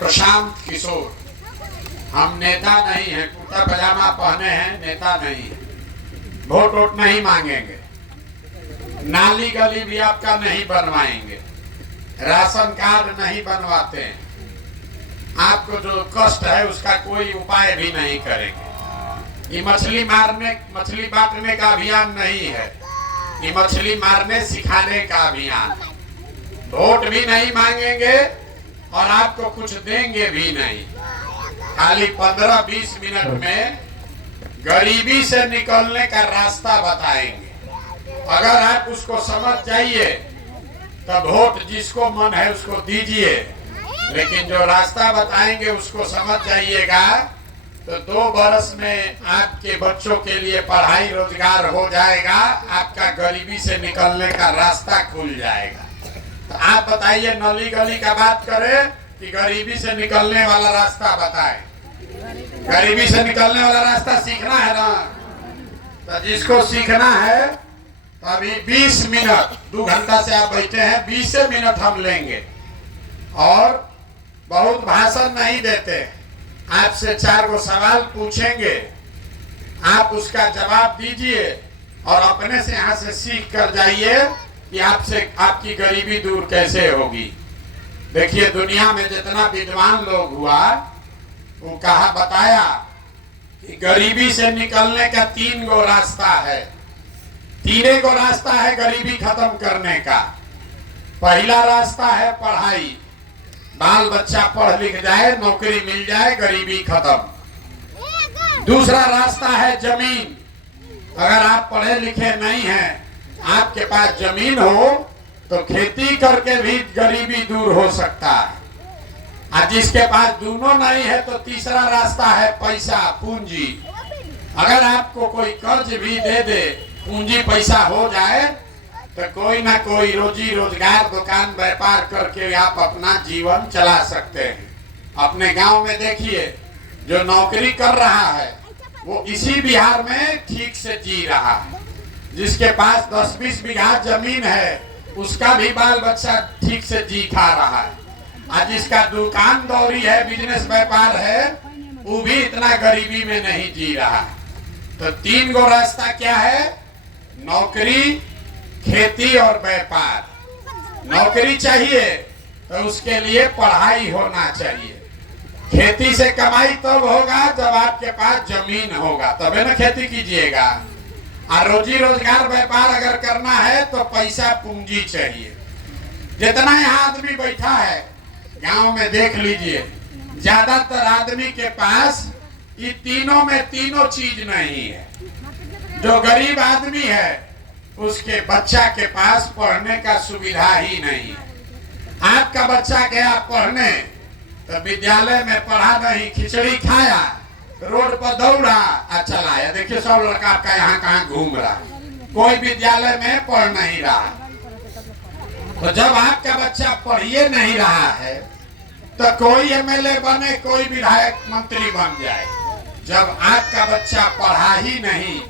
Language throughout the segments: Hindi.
प्रशांत किशोर, हम नेता नहीं हैं, कुर्ता पजामा पहने हैं, नेता नहीं है। वोट वोट नहीं मांगेंगे, नाली गली भी आपका नहीं बनवाएंगे, राशन कार्ड नहीं बनवाते हैं, आपको जो कष्ट है उसका कोई उपाय भी नहीं करेंगे। ये मछली बांटने का अभियान नहीं है, ये मछली मारने सिखाने का अभियान। वोट भी नहीं मांगेंगे और आपको कुछ देंगे भी नहीं। खाली 15-20 मिनट में गरीबी से निकलने का रास्ता बताएंगे। अगर आप उसको समझ जाइए तो वोट जिसको मन है उसको दीजिए, लेकिन जो रास्ता बताएंगे उसको समझ जाइएगा तो 2 बरस में आपके बच्चों के लिए पढ़ाई रोजगार हो जाएगा, आपका गरीबी से निकलने का रास्ता खुल जाएगा। तो आप बताइए, नली गली का बात करें कि गरीबी से निकलने वाला रास्ता बताएं। गरीबी से निकलने वाला रास्ता सीखना है ना, तो जिसको सीखना है तो अभी 20 मिनट, 2 घंटा से आप बैठे हैं, 20 मिनट हम लेंगे और बहुत भाषण नहीं देते। आपसे 4 गो सवाल पूछेंगे, आप उसका जवाब दीजिए और अपने से यहाँ से सीख कर जाइए कि आपकी गरीबी दूर कैसे होगी। देखिए, दुनिया में जितना विद्वान लोग हुआ वो कहा बताया कि गरीबी से निकलने का 3 गो रास्ता है। 3 गो रास्ता है गरीबी खत्म करने का। पहला रास्ता है पढ़ाई, बाल बच्चा पढ़ लिख जाए, नौकरी मिल जाए, गरीबी खत्म। दूसरा रास्ता है जमीन। अगर आप पढ़े लिखे नहीं हैं, आपके पास जमीन हो तो खेती करके भी गरीबी दूर हो सकता है। और जिसके पास दोनों नहीं है तो तीसरा रास्ता है पैसा, पूंजी। अगर आपको कोई कर्ज भी दे दे, पूंजी पैसा हो जाए तो कोई ना कोई रोजी रोजगार, दुकान व्यापार करके आप अपना जीवन चला सकते हैं। अपने गांव में देखिए, जो नौकरी कर रहा है वो इसी बिहार में ठीक से जी रहा है। जिसके पास 10-20 बीघा जमीन है उसका भी बाल बच्चा ठीक से जी खा रहा है। आज जिसका दुकान दौरी है, बिजनेस व्यापार है, वो भी इतना गरीबी में नहीं जी रहा है। तो 3 गो रास्ता क्या है? नौकरी, खेती और व्यापार। नौकरी चाहिए तो उसके लिए पढ़ाई होना चाहिए। खेती से कमाई तब होगा जब आपके पास जमीन होगा, तबे ना खेती कीजिएगा। और रोजी रोजगार व्यापार अगर करना है तो पैसा, पूंजी चाहिए। जितना यहाँ आदमी बैठा है गांव में देख लीजिए, ज्यादातर आदमी के पास ये तीनों में तीनों चीज नहीं है। जो गरीब आदमी है उसके बच्चा के पास पढ़ने का सुविधा ही नहीं है। आपका बच्चा गया पढ़ने तो विद्यालय में पढ़ा नहीं, खिचड़ी खाया, रोड पर दौड़ा और चला आया। देखिए, सब लड़का आपका यहाँ कहाँ घूम रहा, कोई विद्यालय में पढ़ नहीं रहा। तो जब आपका बच्चा पढ़िए नहीं रहा है तो कोई एमएलए बने, कोई विधायक मंत्री बन जाए। जब आपका बच्चा पढ़ा ही नहीं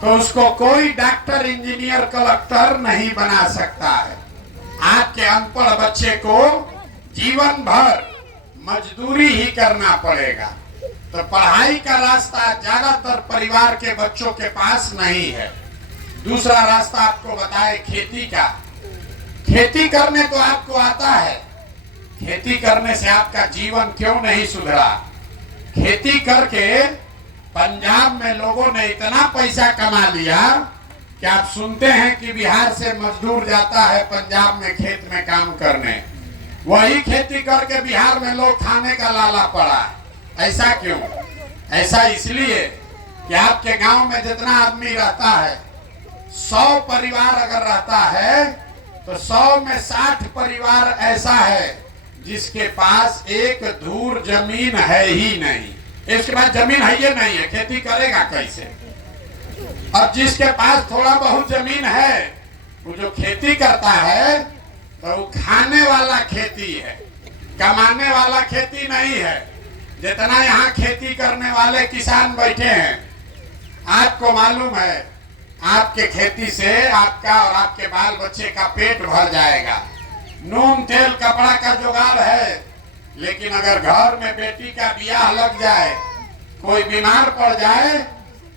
तो उसको कोई डॉक्टर, इंजीनियर, कलेक्टर नहीं बना सकता है। आपके अनपढ़ बच्चे को जीवन भर मजदूरी ही करना पड़ेगा। तो पढ़ाई का रास्ता ज्यादातर परिवार के बच्चों के पास नहीं है। दूसरा रास्ता आपको बताए खेती का। खेती करने तो आपको आता है, खेती करने से आपका जीवन क्यों नहीं सुधरा? खेती करके पंजाब में लोगों ने इतना पैसा कमा लिया कि आप सुनते हैं कि बिहार से मजदूर जाता है पंजाब में खेत में काम करने। वही खेती करके बिहार में लोग खाने का लाला पड़ा है। ऐसा क्यों? ऐसा इसलिए कि आपके गांव में जितना आदमी रहता है, 100 परिवार अगर रहता है तो 100 में 60 परिवार ऐसा है जिसके पास एक धूर जमीन है ही नहीं। इसके पास जमीन है ही नहीं है, खेती करेगा कैसे? और जिसके पास थोड़ा बहुत जमीन है, वो जो खेती करता है तो वो खाने वाला खेती है, कमाने वाला खेती नहीं है। जितना यहाँ खेती करने वाले किसान बैठे हैं, आपको मालूम है आपके खेती से आपका और आपके बाल बच्चे का पेट भर जाएगा। नून तेल कपड़ा का जुगाड़ है, लेकिन अगर घर में बेटी का ब्याह लग जाए, कोई बीमार पड़ जाए,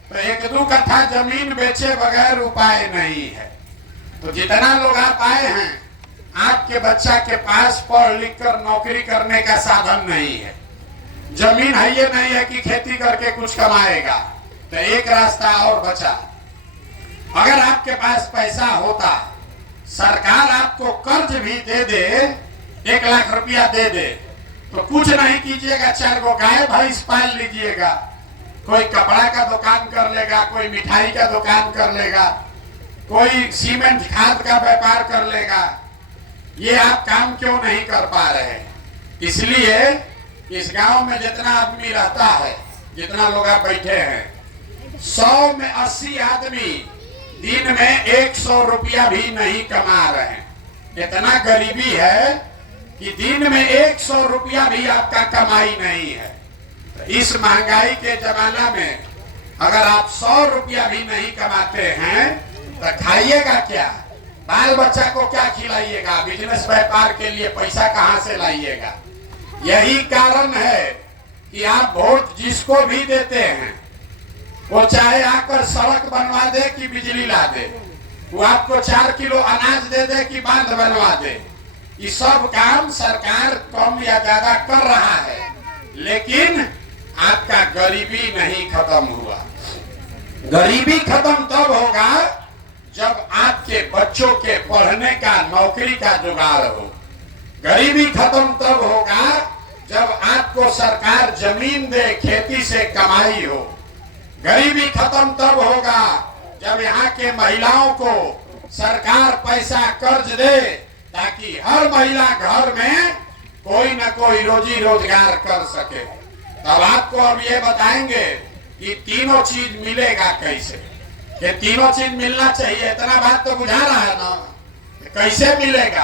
तो 1-2 कट्ठा जमीन बेचे बगैर उपाय नहीं है। तो जितना लोग आप आए हैं, आपके बच्चा के पास पढ़ लिख कर नौकरी करने का साधन नहीं है, जमीन है ये नहीं है कि खेती करके कुछ कमाएगा, तो एक रास्ता और बचा। अगर आपके पास पैसा होता, सरकार आपको कर्ज भी दे दे, 1 लाख रुपया दे दे, तो कुछ नहीं कीजिएगा, 4 गो गाय भैंस पाल लीजिएगा, कोई कपड़ा का दुकान कर लेगा, कोई मिठाई का दुकान कर लेगा, कोई सीमेंट खाद का व्यापार कर लेगा। ये आप काम क्यों नहीं कर पा रहे? इसलिए इस गांव में जितना आदमी रहता है, जितना लोग आप बैठे हैं, 100 में 80 आदमी दिन में 100 रुपया भी नहीं कमा रहे हैं। इतना गरीबी है कि दिन में 100 रुपया भी आपका कमाई नहीं है। तो इस महंगाई के जमाना में अगर आप 100 रुपया भी नहीं कमाते हैं, तो खाइएगा क्या? बाल बच्चा को क्या खिलाइएगा? बिजनेस व्यापार के लिए पैसा कहां से लाइएगा? यही कारण है कि आप वोट जिसको भी देते हैं, वो चाहे आकर सड़क बनवा दे कि बिजली ला दे, वो आपको 4 किलो अनाज दे दे कि बांध बनवा दे, ये सब काम सरकार कम या ज्यादा कर रहा है, लेकिन आपका गरीबी नहीं खत्म हुआ। गरीबी खत्म तब होगा जब आपके बच्चों के पढ़ने का, नौकरी का जुगाड़ हो। गरीबी खत्म तब होगा जब आपको सरकार जमीन दे, खेती से कमाई हो। गरीबी खत्म तब होगा जब यहाँ के महिलाओं को सरकार पैसा कर्ज दे, ताकि हर महिला घर में कोई न कोई रोजी रोजगार कर सके। तब आपको अब ये बताएंगे कि तीनों चीज मिलेगा कैसे। ये तीनों चीज मिलना चाहिए, इतना बात तो बुझा रहा है ना, कैसे मिलेगा?